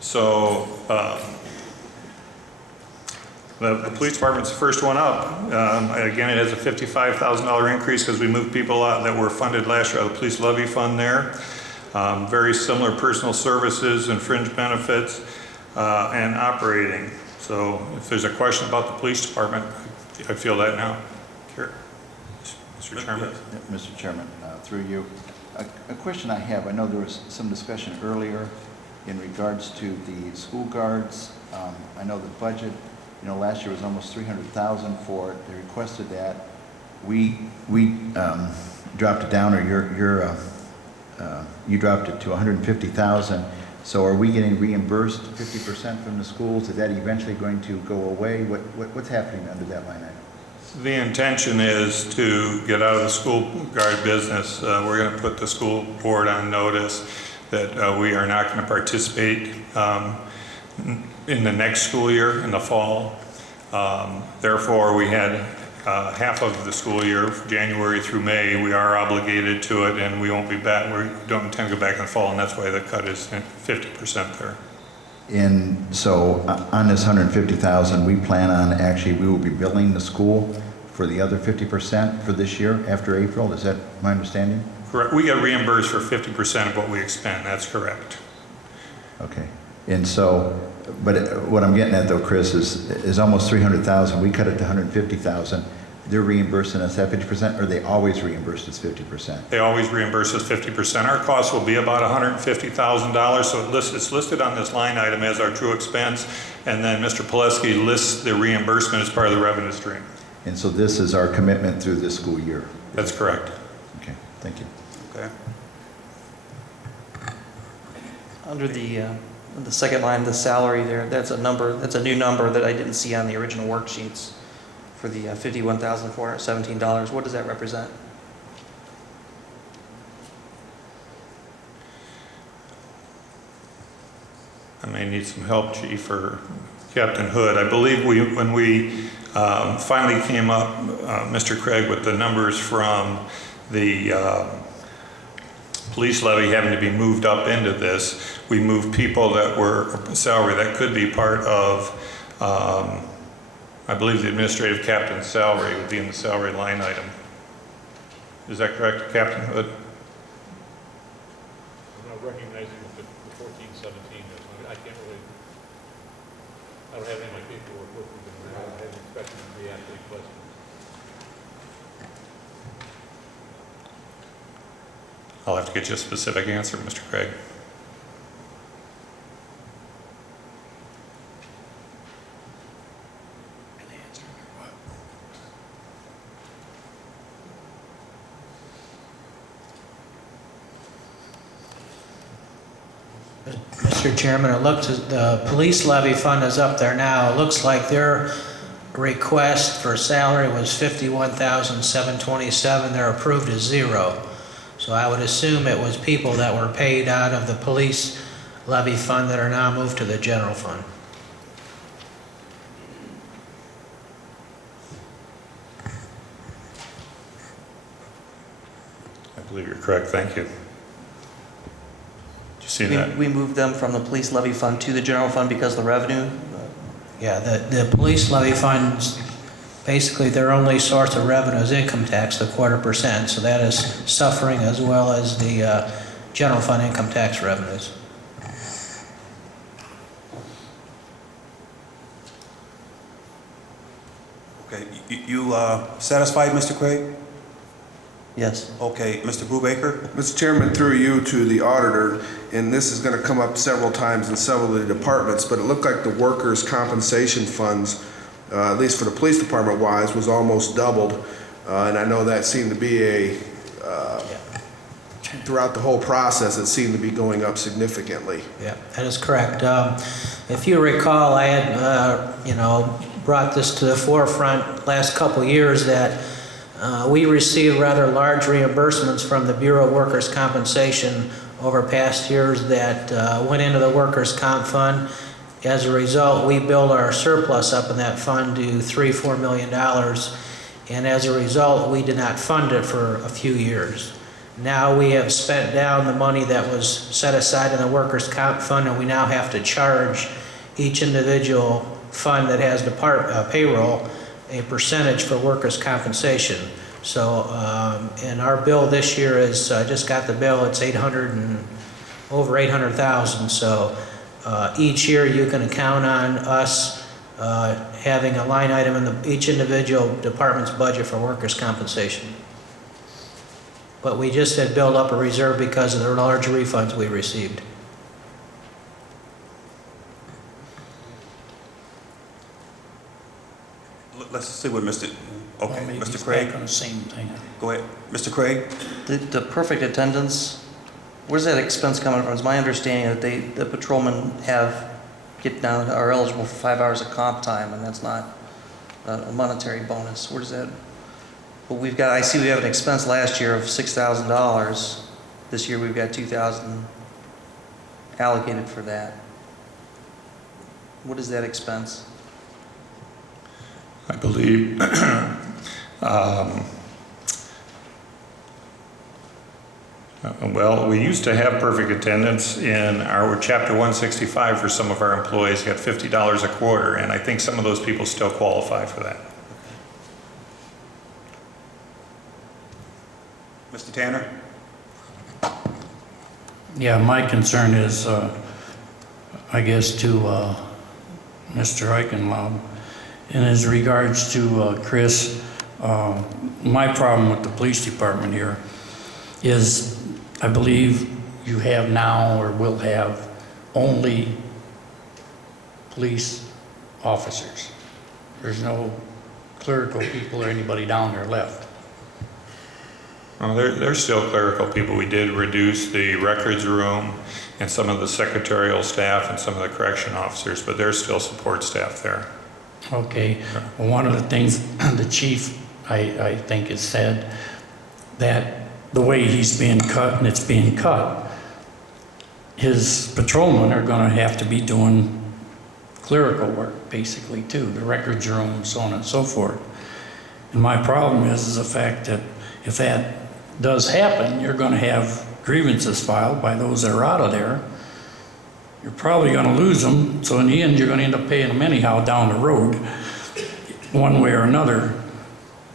So the police department's the first one up. Again, it has a $55,000 increase because we moved people out that were funded last year out of the police levy fund there. Very similar personal services and fringe benefits and operating. So if there's a question about the police department, I feel that now. Here, Mr. Chairman. Mr. Chairman, through you. A question I have, I know there was some discussion earlier in regards to the school guards. I know the budget, last year was almost $300,000 for it. They requested that. We dropped it down, or you dropped it to $150,000. So are we getting reimbursed 50% from the schools? Is that eventually going to go away? What's happening under that line item? The intention is to get out of the school guard business. We're going to put the school board on notice that we are not going to participate in the next school year in the fall. Therefore, we had half of the school year, January through May, we are obligated to it, and we won't be back. We don't intend to go back in the fall, and that's why the cut is 50% there. And so on this $150,000, we plan on we will be billing the school for the other 50% for this year after April. Is that my understanding? Correct. We get reimbursed for 50% of what we expend. That's correct. Okay. And so, but what I'm getting at though, Chris, is almost $300,000. We cut it to $150,000. They're reimbursing us at 50%, or they always reimburse us 50%? They always reimburse us 50%. Our cost will be about $150,000, so it's listed on this line item as our true expense, and then Mr. Pileski lists the reimbursement as part of the revenue stream. And so this is our commitment through this school year? That's correct. Okay, thank you. Okay. Under the second line, the salary there, that's a new number that I didn't see on the original worksheets for the $51,417. What does that represent? I may need some help, Chief, or Captain Hood. I believe when we finally came up, Mr. Craig, with the numbers from the police levy having to be moved up into this, we moved people that were salary that could be part of, I believe the administrative captain's salary would be in the salary line item. Is that correct, Captain Hood? I'm not recognizing the 1417. I can't really, I don't have any of my paperwork with me, but I hadn't expected to be asked any questions. I'll have to get you a specific answer, Mr. Craig. Mr. Chairman, it looks as the police levy fund is up there now. It looks like their request for salary was $51,727. They're approved as zero. So I would assume it was people that were paid out of the police levy fund that are now moved to the general fund. I believe you're correct. Thank you. See that? We moved them from the police levy fund to the general fund because of the revenue? Yeah, the police levy funds, basically their only source of revenue is income tax, the 1/4%. So that is suffering, as well as the general fund income tax revenues. Okay, you satisfied, Mr. Craig? Yes. Okay, Mr. Brubaker? Mr. Chairman, through you to the auditor, and this is going to come up several times in several of the departments, but it looked like the workers' compensation funds, at least for the police department wise, was almost doubled. And I know that seemed to be throughout the whole process, it seemed to be going up significantly. Yeah, that is correct. If you recall, I had, brought this to the forefront last couple years that we received rather large reimbursements from the Bureau of Workers' Compensation over past years that went into the Workers' Comp Fund. As a result, we built our surplus up in that fund to $3-4 million, and as a result, we did not fund it for a few years. Now we have spent down the money that was set aside in the workers' comp fund, and we now have to charge each individual fund that has payroll a percentage for workers' compensation. So, and our bill this year is, I just got the bill, it's over 800,000. So each year you can count on us having a line item in each individual department's budget for workers' compensation. But we just had built up a reserve because of the large refunds we received. Let's see what Mr. Okay, Well, maybe Mr. he's Craig. back on the same thing. Go ahead. Mr. Craig? The perfect attendance, where's that expense coming from? It's my understanding that the patrolmen are eligible for 5 hours of comp time, and that's not a monetary bonus. Where does that, well, I see we have an expense last year of $6,000. This year we've got $2,000 allocated for that. What is that expense? I believe, well, we used to have perfect attendance in our Chapter 165 for some of our employees, got $50 a quarter, and I think some of those people still qualify for that. Mr. Tanner? Yeah, my concern is, I guess, to Mr. Eichenlaub. And as regards to Chris, my problem with the police department here is I believe you have now or will have only police officers. There's no clerical people or anybody down there left. Well, there's still clerical people. We did reduce the records room and some of the secretarial staff and some of the correction officers, but there's still support staff there. Okay, well, one of the things the chief, I think, has said, that the way he's being cut and it's being cut, his patrolmen are gonna have to be doing clerical work, basically, too, the records room, so on and so forth. And my problem is the fact that if that does happen, you're gonna have grievances filed by those that are out of there. You're probably going to lose them, so in the end, you're going to end up paying them anyhow down the road, one way or another.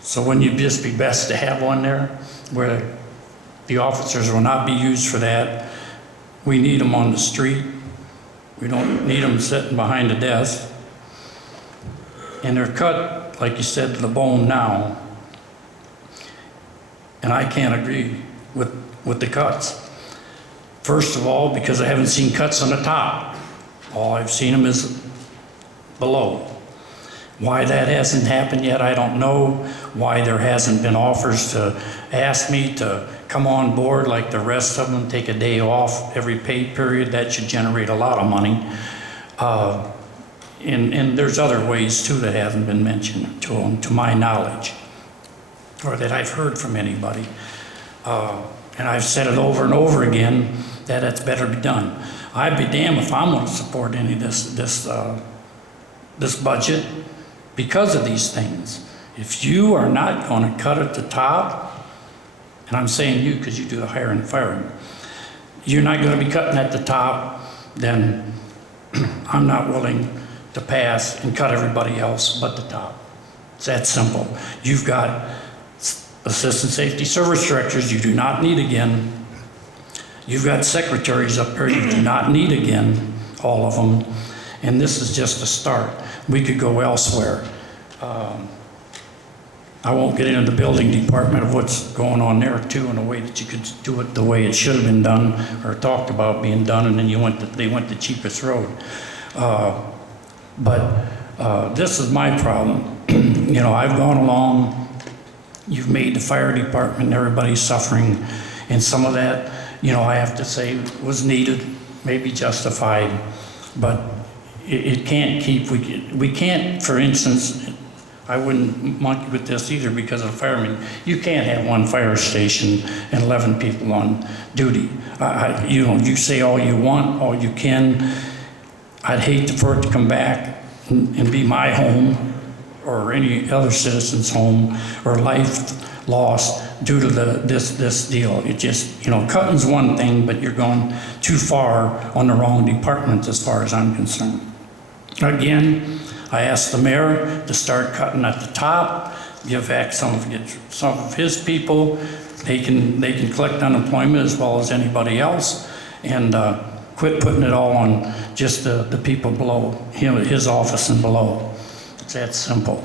So wouldn't it just be best to have one there where the officers will not be used for that? We need them on the street. We don't need them sitting behind a desk. And they're cut, like you said, to the bone now. And I can't agree with the cuts. First of all, because I haven't seen cuts on the top. All I've seen them is below. Why that hasn't happened yet, I don't know. Why there hasn't been offers to ask me to come on board like the rest of them, take a day off every pay period. That should generate a lot of money. And there's other ways too that haven't been mentioned to them, to my knowledge, or that I've heard from anybody. And I've said it over and over again that it's better be done. I'd be damned if I'm going to support any of this budget because of these things. If you are not going to cut at the top, and I'm saying you because you do the hiring and firing, you're not going to be cutting at the top, then I'm not willing to pass and cut everybody else but the top. It's that simple. You've got assistant safety service directors you do not need again. You've got secretaries up there you do not need again, all of them. And this is just a start. We could go elsewhere. I won't get into the building department of what's going on there too, in a way that you could do it the way it should have been done or talked about being done, and then they went the cheapest road. But this is my problem. You know, I've gone along. You've made the fire department and everybody's suffering, and some of that, you know, I have to say was needed, maybe justified, but it can't keep, we can't, for instance, I wouldn't monkey with this either because of firemen. You can't have one fire station and 11 people on duty. You know, you say all you want, all you can. I'd hate for it to come back and be my home or any other citizen's home or lost due to this deal. It just, cutting's one thing, but you're going too far on the wrong department as far as I'm concerned. Again, I asked the mayor to start cutting at the top, give back some of his people. They can collect unemployment as well as anybody else, and quit putting it all on just the people below him, his office and below. It's that simple.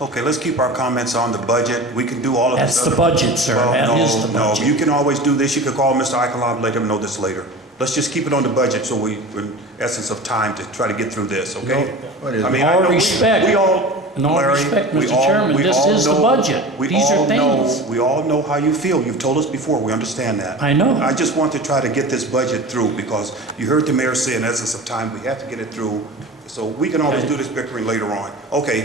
Okay, let's keep our comments on the budget. We can do all of this. That's the budget, sir. Well, That no, is the budget. No, you can always do this. You can call Mr. Eichelon and let him know this later. Let's just keep it on the budget so we, in essence of time, to try to get through this, okay? What is I it? mean, In I all know respect, we all, in all Larry, respect, we Mr. all- Chairman, we this all is the know- budget. we These all are things. know- We all know how you feel. You've told us before. We understand that. I know. I just want to try to get this budget through because you heard the mayor say in essence of time, we have to get it through. So we can always do this bickering later on. Okay,